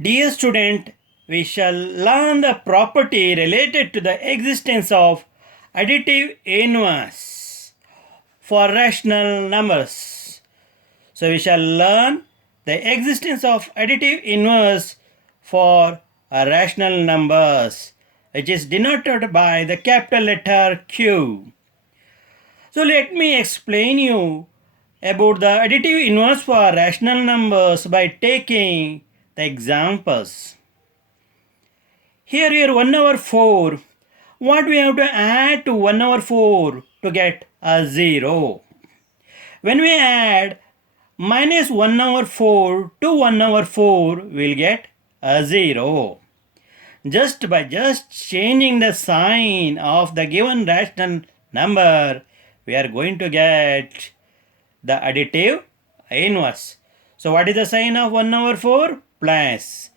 Dear student, we shall learn the property related to the existence of additive inverse for rational numbers. So we shall learn the existence of additive inverse for rational numbers, which is denoted by the capital letter Q. So let me explain you about the additive inverse for rational numbers by taking the examples. Here 1 over 4. What we have to add to 1 over 4 to get a 0? When we add minus 1 over 4 to 1 over 4, we'll get a 0. Just by changing the sign of the given rational number, we are going to get the additive inverse. So what is the sign of 1 over 4? Plus.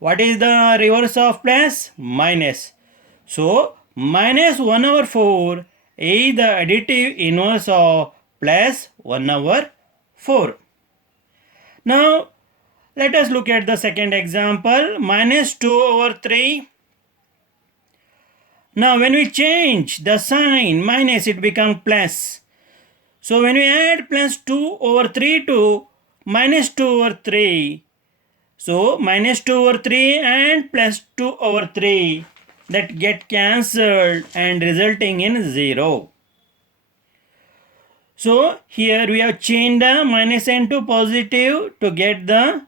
What is the reverse of plus? Minus. So minus 1 over 4 is the additive inverse of plus 1 over 4. Now let us look at the second example, minus 2 over 3. Now when we change the sign minus, it becomes plus. So when we add plus 2 over 3 to minus 2 over 3, so minus 2 over 3 and plus 2 over 3 that get cancelled and resulting in 0. So here we have changed the minus sign to positive to get the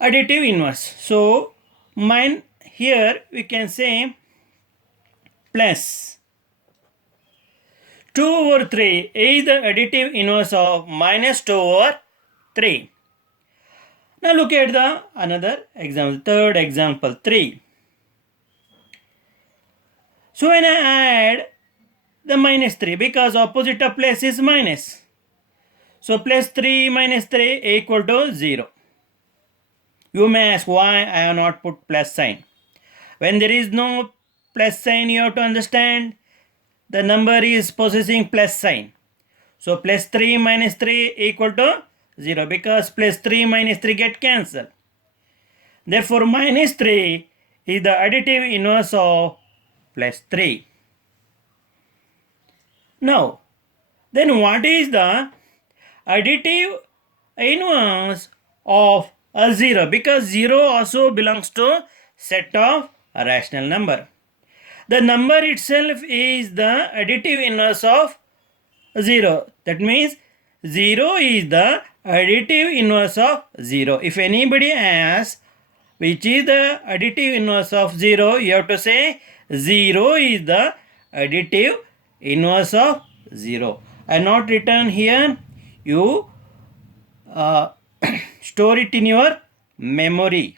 additive inverse. So here we can say plus 2 over 3 is the additive inverse of minus 2 over 3. Now look at the another example, third example 3. So when I add the minus 3, because opposite of plus is minus. So plus 3 minus 3 equal to 0. You may ask why I have not put plus sign. When there is no plus sign, you have to understand the number is possessing plus sign. So plus 3 minus 3 equal to 0, because plus 3 minus 3 get cancelled. Therefore minus 3 is the additive inverse of plus 3. Now then what is the additive inverse of a 0? Because 0 also belongs to set of a rational number. The number itself is the additive inverse of 0. That means 0 is the additive inverse of 0. If anybody asks which is the additive inverse of 0, you have to say 0 is the additive inverse of 0. I not written here. You store it in your memory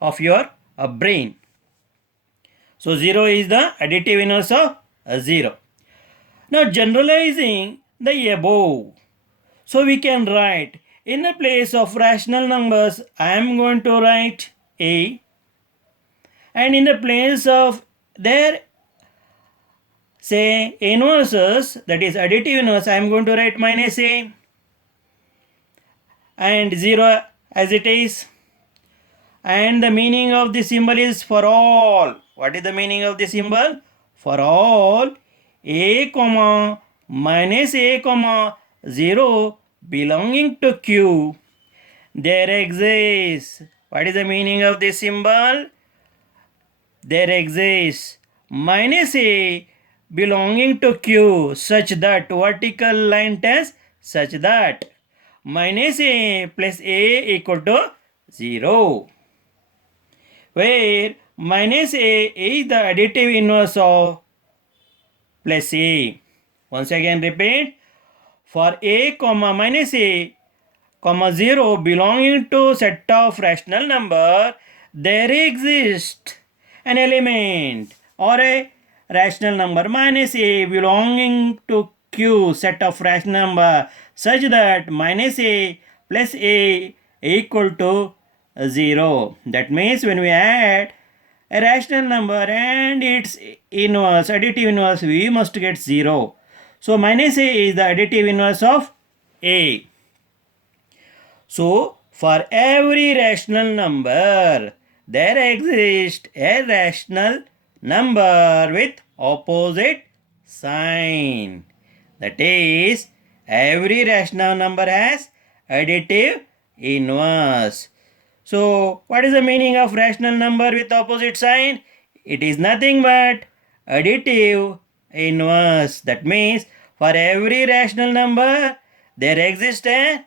of your brain. So 0 is the additive inverse of 0. Now generalizing the above. So we can write in the place of rational numbers, I am going to write A, and in the place of their say inverses, that is additive inverse, I am going to write minus A and 0 as it is. And the meaning of the symbol is for all. What is the meaning of the symbol? For all A comma minus A comma 0 belonging to Q, there exists. What is the meaning of this symbol? There exists minus A belonging to Q such that vertical line test such that minus A plus A equal to 0, where minus A is the additive inverse of plus A. Once again repeat, for A comma minus A comma 0 belonging to set of rational number, there exists an element or a rational number minus A belonging to Q set of rational number such that minus A plus A equal to 0. That means when we add a rational number and its inverse, additive inverse, we must get 0. So minus A is the additive inverse of A. So for every rational number, there exists a rational number with opposite sign. That is, every rational number has additive inverse. So, what is the meaning of rational number with opposite sign? It is nothing but additive inverse. That means for every rational number, there exists a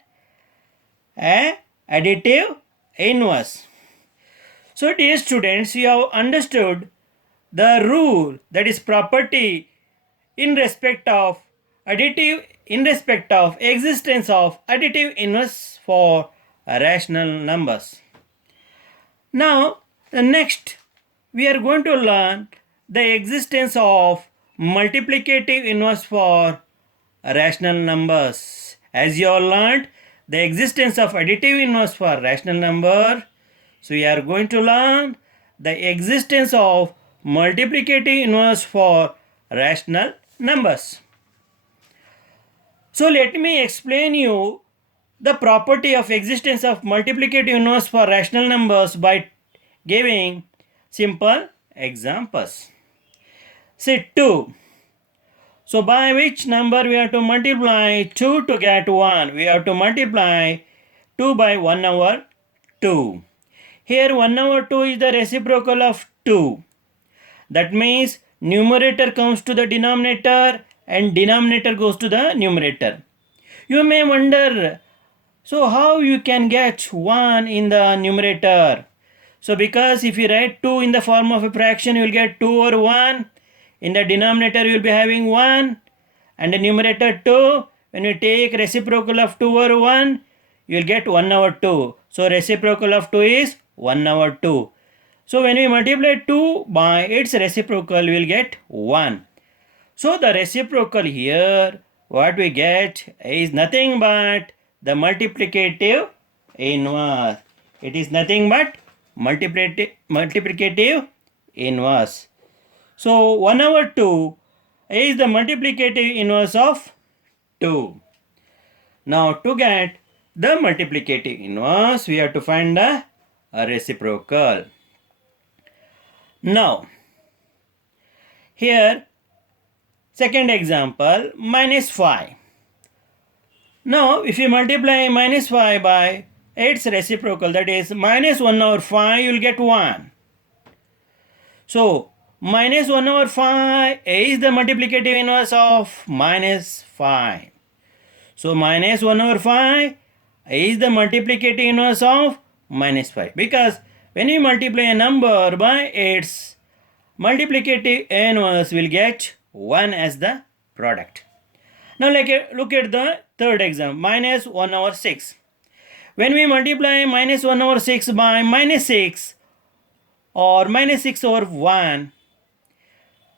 additive inverse. So, dear students, you have understood the rule, that is property in respect of existence of additive inverse for rational numbers. Now, the next we are going to learn the existence of multiplicative inverse for rational numbers. As you all learned the existence of additive inverse for rational number, so we are going to learn the existence of multiplicative inverse for rational numbers. So let me explain you the property of existence of multiplicative inverse for rational numbers by giving simple examples. Say 2. So by which number we have to multiply 2 to get 1? We have to multiply 2 by 1 over 2. Here 1 over 2 is the reciprocal of 2. That means numerator comes to the denominator and denominator goes to the numerator. You may wonder, so how you can get 1 in the numerator? So because if you write 2 in the form of a fraction, you will get 2 over 1. In the denominator you will be having 1 and the numerator 2. When you take reciprocal of 2 over 1, you will get 1 over 2. So reciprocal of 2 is 1 over 2. So when we multiply 2 by its reciprocal, we will get 1. So the reciprocal here, what we get is nothing but the multiplicative inverse. It is nothing but multiplicative inverse. So 1 over 2 is the multiplicative inverse of 2. Now to get the multiplicative inverse, we have to find a reciprocal. Now, here, second example, minus 5. Now, if you multiply minus 5 by its reciprocal, that is minus 1 over 5, you will get 1. So, minus 1 over 5 is the multiplicative inverse of minus 5. So, minus 1 over 5 is the multiplicative inverse of minus 5. Because when you multiply a number by its multiplicative inverse, will get 1 as the product. Now look at the third example, minus 1 over 6. When we multiply minus 1 over 6 by minus 6 or minus 6 over 1,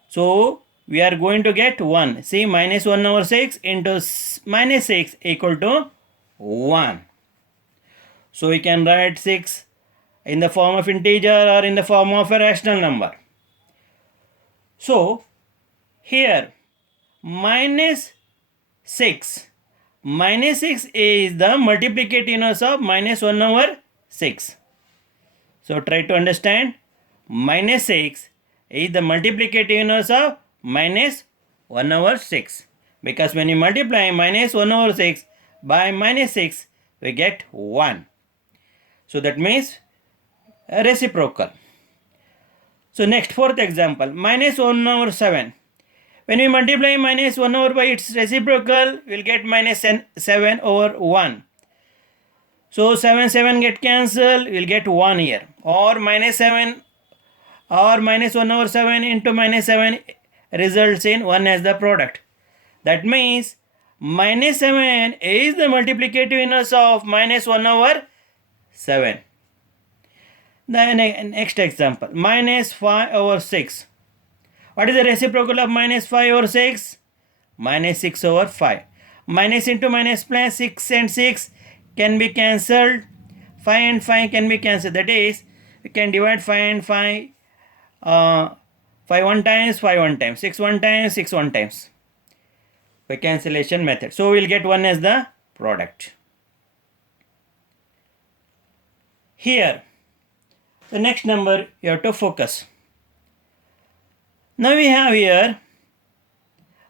so we are going to get 1. See, minus 1 over 6 into minus 6 equal to 1. So we can write 6 in the form of integer or in the form of a rational number. So here minus 6 is the multiplicative inverse of minus 1 over 6. So try to understand, minus 6 is the multiplicative inverse of minus 1 over 6. Because when you multiply minus 1 over 6 by minus 6, we get 1. So that means a reciprocal. So next, fourth example, minus 1 over 7. When we multiply minus 1 over by its reciprocal, we will get minus 7 over 1. So 7 get cancelled, we will get 1 here. Or minus 7 or minus 1 over 7 into minus 7 results in 1 as the product. That means minus 7 is the multiplicative inverse of minus 1 over 7. The next example, minus 5 over 6. What is the reciprocal of minus 5 over 6? Minus 6 over 5. Minus into minus plus, 6 and 6 can be cancelled. 5 and 5 can be cancelled. That is, we can divide 5 and 5. 5 one times, 5 one times. 6 one times, 6 one times. By cancellation method. So we will get 1 as the product. Here, the next number you have to focus. Now we have here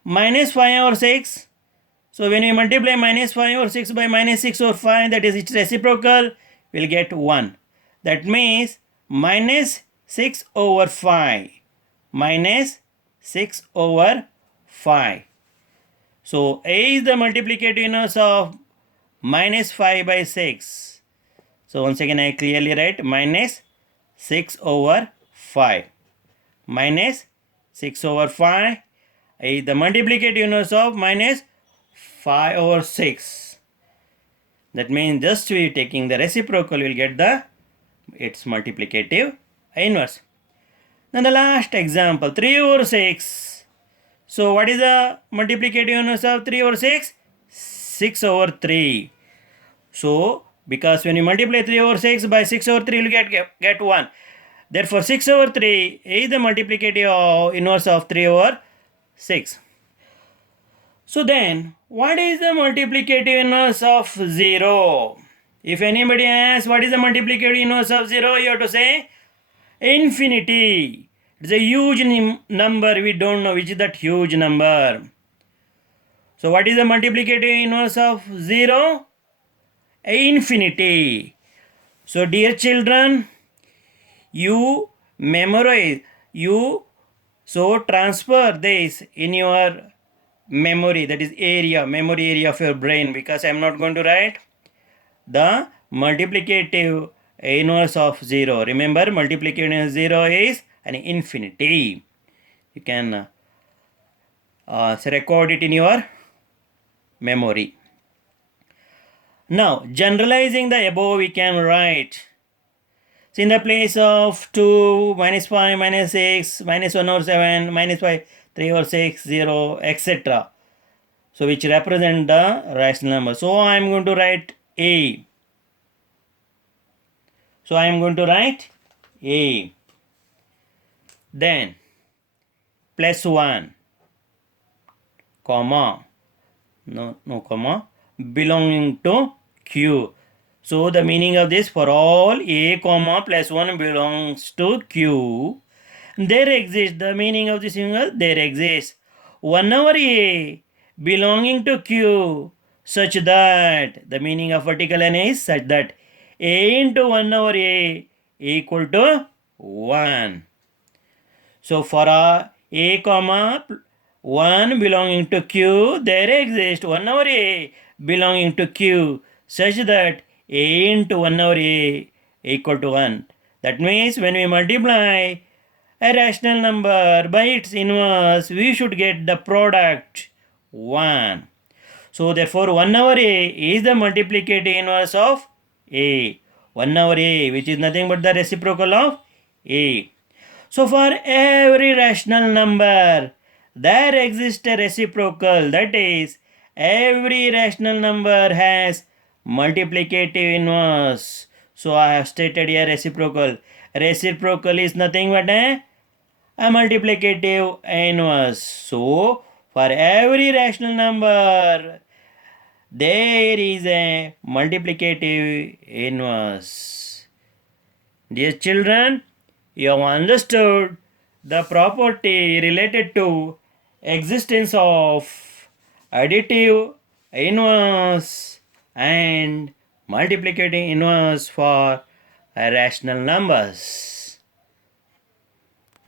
minus 5 over 6. So when we multiply minus 5 over 6 by minus 6 over 5, that is its reciprocal, we'll get 1. That means minus 6 over 5. Minus 6 over 5. So A is the multiplicative inverse of minus 5 by 6. So once again I clearly write minus 6 over 5. Minus 6 over 5 is the multiplicative inverse of minus 5 over 6. That means just we taking the reciprocal, we will get its multiplicative inverse. Then the last example, 3 over 6. So what is the multiplicative inverse of 3 over 6? 6 over 3. So because when you multiply 3 over 6 by 6 over 3, you will get 1. Therefore 6 over 3 is the multiplicative inverse of 3 over 6. So then, what is the multiplicative inverse of 0? If anybody asks what is the multiplicative inverse of 0, you have to say infinity. It's a huge number, we don't know which is that huge number. So what is the multiplicative inverse of 0? Infinity. So dear children, you memorize, transfer this in your memory, that is memory area of your brain, because I am not going to write the multiplicative inverse of 0. Remember, multiplicative inverse of 0 is an infinity. You can record it in your memory. Now, generalizing the above, we can write. So in the place of 2, minus 5, minus 6, minus 1 over 7, minus 5, 3 over 6, 0, etc. So which represent the rational number. So I am going to write A. So I am going to write A. Then plus 1, comma, no comma, belonging to Q. So the meaning of this, for all A comma plus 1 belongs to Q, there exists, the meaning of this single, there exists 1 over A belonging to Q, such that, the meaning of vertical n is such that A into 1 over A equal to 1. So for A comma 1 belonging to Q, there exists 1 over A belonging to Q, such that A into 1 over A equal to 1. That means when we multiply a rational number by its inverse, we should get the product 1. So therefore 1 over A is the multiplicative inverse of A. 1 over A, which is nothing but the reciprocal of A. So for every rational number, there exists a reciprocal. That is, every rational number has multiplicative inverse. So I have stated here reciprocal. Reciprocal is nothing but a multiplicative inverse. So for every rational number, there is a multiplicative inverse. Dear children, you have understood the property related to existence of additive inverse and multiplicative inverse for rational numbers.